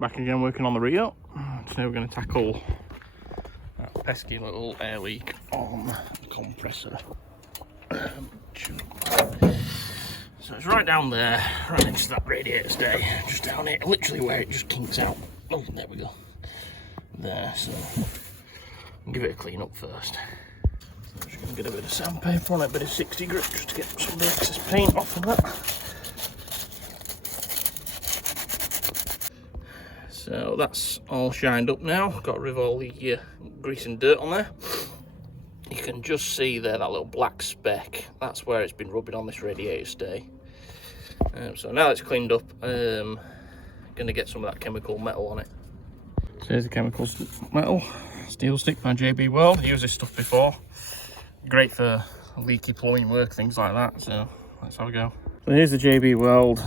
Back again working on the rear. Today we're going to tackle that pesky little air leak on the compressor. So it's right down there, right next to that radiator stay, just down here, literally where it just kinks out. Oh, there we go. There, so I'll give it a clean up first. So I'm just going to get a bit of sandpaper on it, a bit of 60 grit just to get some of the excess paint off of that. So that's all shined up now. Got rid of all the grease and dirt on there. You can just see there that little black speck. That's where it's been rubbing on this radiator stay. So now it's cleaned up, going to get some of that chemical metal on it. So here's the chemical metal steel stick by JB Weld. I've used this stuff before. Great for leaky plumbing work, things like that. So let's have a go. So here's the JB Weld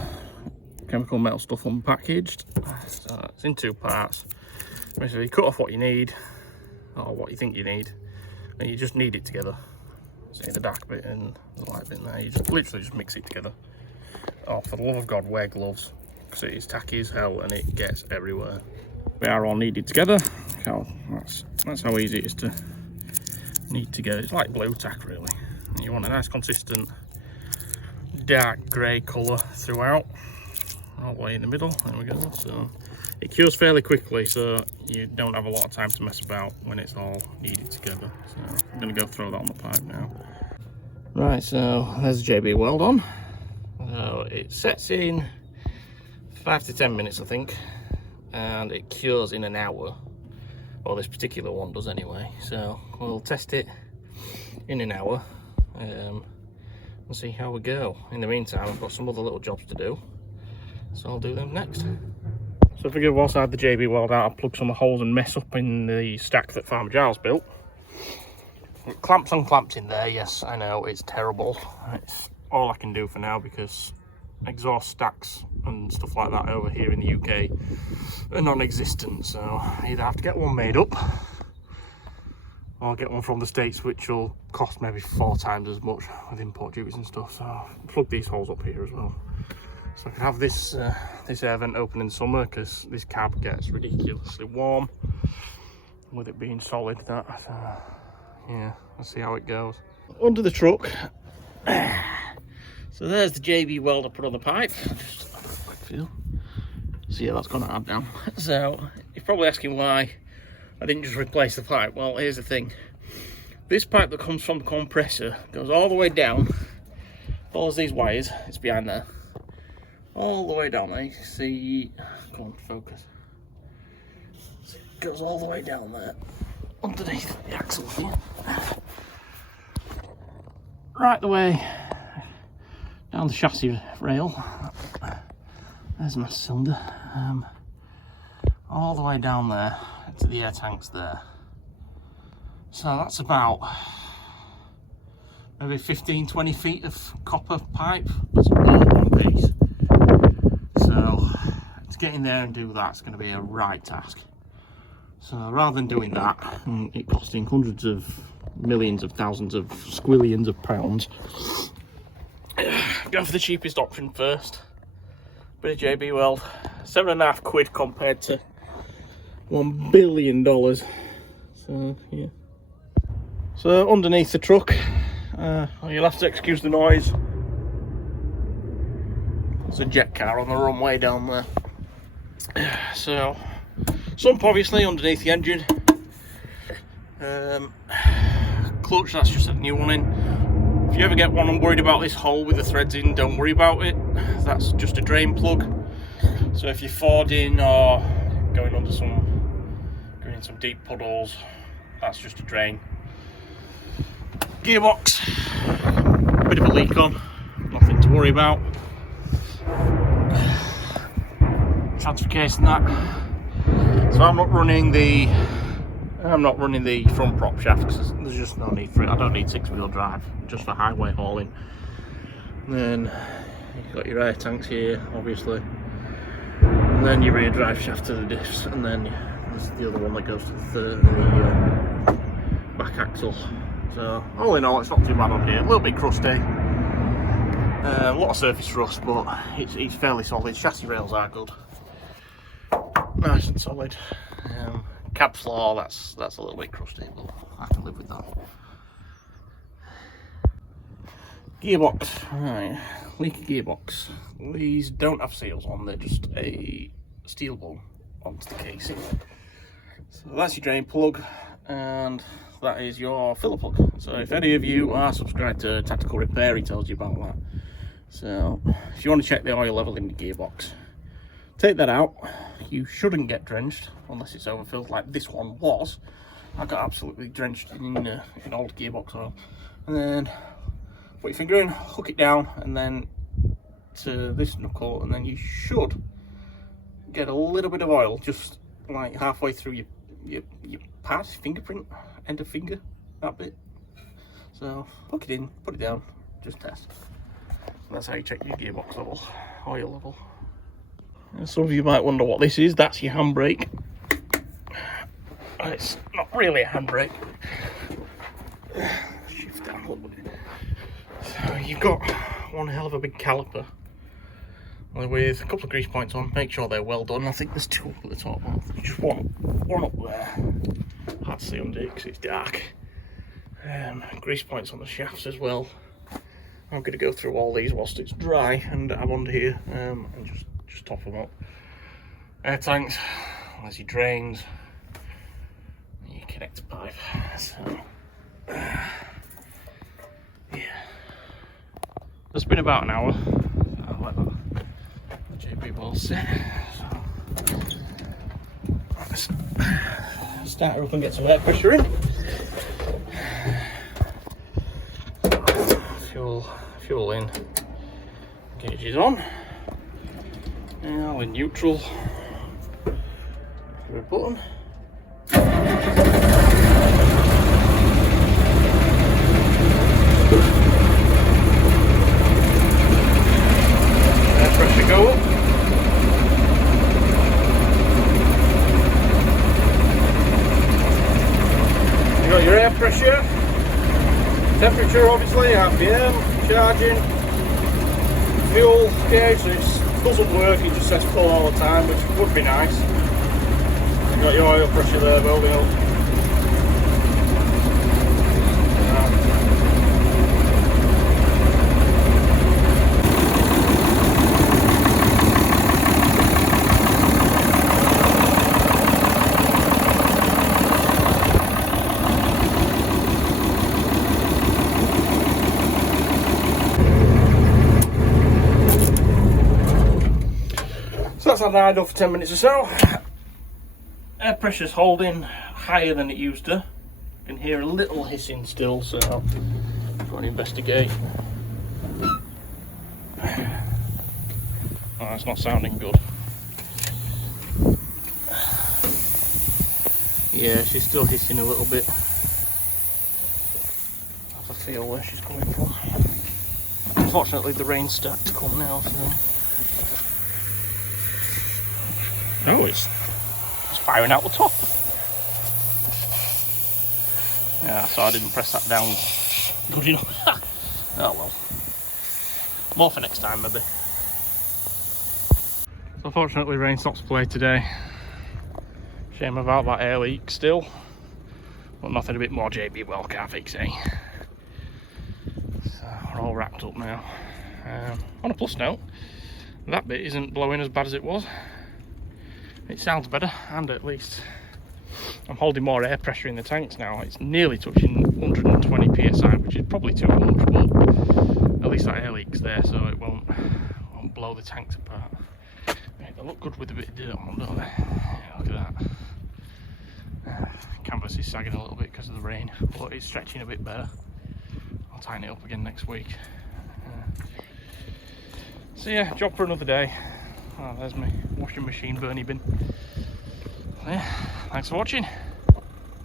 chemical metal stuff unpackaged. So it's in two parts. Basically, you cut off what you need, or what you think you need, and you just knead it together. See the dark bit and the light bit in there, you just literally just mix it together. Oh, for the love of God, wear gloves, because it is tacky as hell and it gets everywhere. They are all kneaded together. That's how easy it is to knead together. It's like blue tack, really. And you want a nice consistent dark grey colour throughout, all the way in the middle. There we go. So it cures fairly quickly, so you don't have a lot of time to mess about when it's all kneaded together. So I'm going to go throw that on the pipe now. Right, so there's the JB Weld on. So it sets in 5 to 10 minutes, I think, and it cures in an hour. Well, this particular one does anyway. So we'll test it in an hour and see how we go. In the meantime, I've got some other little jobs to do, so I'll do them next. So if we go outside the JB Weld out, I'll plug some holes and mess up in the stack that Farmer Giles built. It clamps unclamped in there, yes, I know, it's terrible. It's all I can do for now because exhaust stacks and stuff like that over here in the UK are non-existent, so I either have to get one made up or get one from the States, which will cost maybe 4 times as much with import duties and stuff. So I'll plug these holes up here as well, so I can have this air vent open in summer, because this cab gets ridiculously warm with it being solid. That yeah, let's see how it goes. Under the truck, so there's the JB Weld I put on the pipe. Just have a quick feel. So yeah, that's gone hard down. So you're probably asking why I didn't just replace the pipe. Well, here's the thing. This pipe that comes from the compressor goes all the way down, follows these wires, it's behind there, all the way down there. You can see, come on, focus. So it goes all the way down there, underneath the axle here. Right the way down the chassis rail. There's my cylinder. All the way down there to the air tanks there. So that's about maybe 15-20 feet of copper pipe. That's all one piece. So to get in there and do that's going to be a right task. So rather than doing that and it costing hundreds of millions of thousands of squillions of pounds, go for the cheapest option first. Bit of JB Weld, £7.5 compared to $1 billion. So yeah. So underneath the truck, you'll have to excuse the noise. There's a jet car on the runway down there. So sump obviously underneath the engine. Clutch, that's just a new one in. If you ever get one and worried about this hole with the threads in, don't worry about it. That's just a drain plug. So if you're fording or going in some deep puddles, that's just a drain. Gearbox, bit of a leak on, nothing to worry about. Transfer case and that. So I'm not running the front prop shaft because there's just no need for it. I don't need 6-wheel drive, just for highway hauling. And then you've got your air tanks here, obviously. And then your rear drive shaft to the diffs, and then there's the other one that goes to the back axle. So all in all, it's not too bad on here. A little bit crusty, a lot of surface rust, but it's fairly solid. Chassis rails are good. nice and solid. Cab floor, that's a little bit crusty, but I can live with that. Gearbox, right, leaky gearbox. These don't have seals on, they're just a steel ball onto the casing. So that's your drain plug, and that is your filler plug. So if any of you are subscribed to Tactical Repair, he tells you about that. So if you want to check the oil level in the gearbox, take that out. You shouldn't get drenched unless it's overfilled like this one was. I got absolutely drenched in old gearbox oil. And then put your finger in, hook it down, and then to this knuckle, and then you should get a little bit of oil just like halfway through your pad, fingerprint, end of finger, that bit. So hook it in, put it down, just test. And that's how you check your gearbox level, oil level. And some of you might wonder what this is. That's your handbrake. It's not really a handbrake. Shift down a little bit. So you've got one hell of a big caliper with a couple of grease points on. Make sure they're well done. I think there's two up at the top. Just one up there. Hard to see under it because it's dark. Grease points on the shafts as well. I'm going to go through all these whilst it's dry and I'm under here and just top them up. Air tanks, there's your drains, your connector pipe. So yeah, it's been about an hour. I'll let that JB well sit. So let's start her up and get some air pressure in. Fuel in, gauge is on. Now in neutral, give it a button. Air pressure go up. You got your air pressure, temperature obviously, RPM, charging, fuel gauge. So it doesn't work, it just says full all the time, which would be nice. You got your oil pressure there building up. So that's had idle for 10 minutes or so. Air pressure's holding higher than it used to. You can hear a little hissing still, so I'm going to investigate. Oh, that's not sounding good. Yeah, she's still hissing a little bit. I have a feel where she's coming from. Unfortunately, the rain's starting to come now, so. No, it's firing out the top. Yeah, so I didn't press that down good enough. Oh well. More for next time, maybe. So unfortunately, rain stops play today. Shame about that air leak still. But nothing a bit more JB well can't fix, eh? So we're all wrapped up now. On a plus note, that bit isn't blowing as bad as it was. It sounds better, and at least I'm holding more air pressure in the tanks now. It's nearly touching 120 psi, which is probably too much, but at least that air leak's there, so it won't blow the tanks apart. Right, they look good with a bit of dirt on, don't they? Look at that. Canvas is sagging a little bit because of the rain, but it's stretching a bit better. I'll tighten it up again next week. So yeah, job for another day. Oh, there's my washing machine burning bin. Yeah, thanks for watching.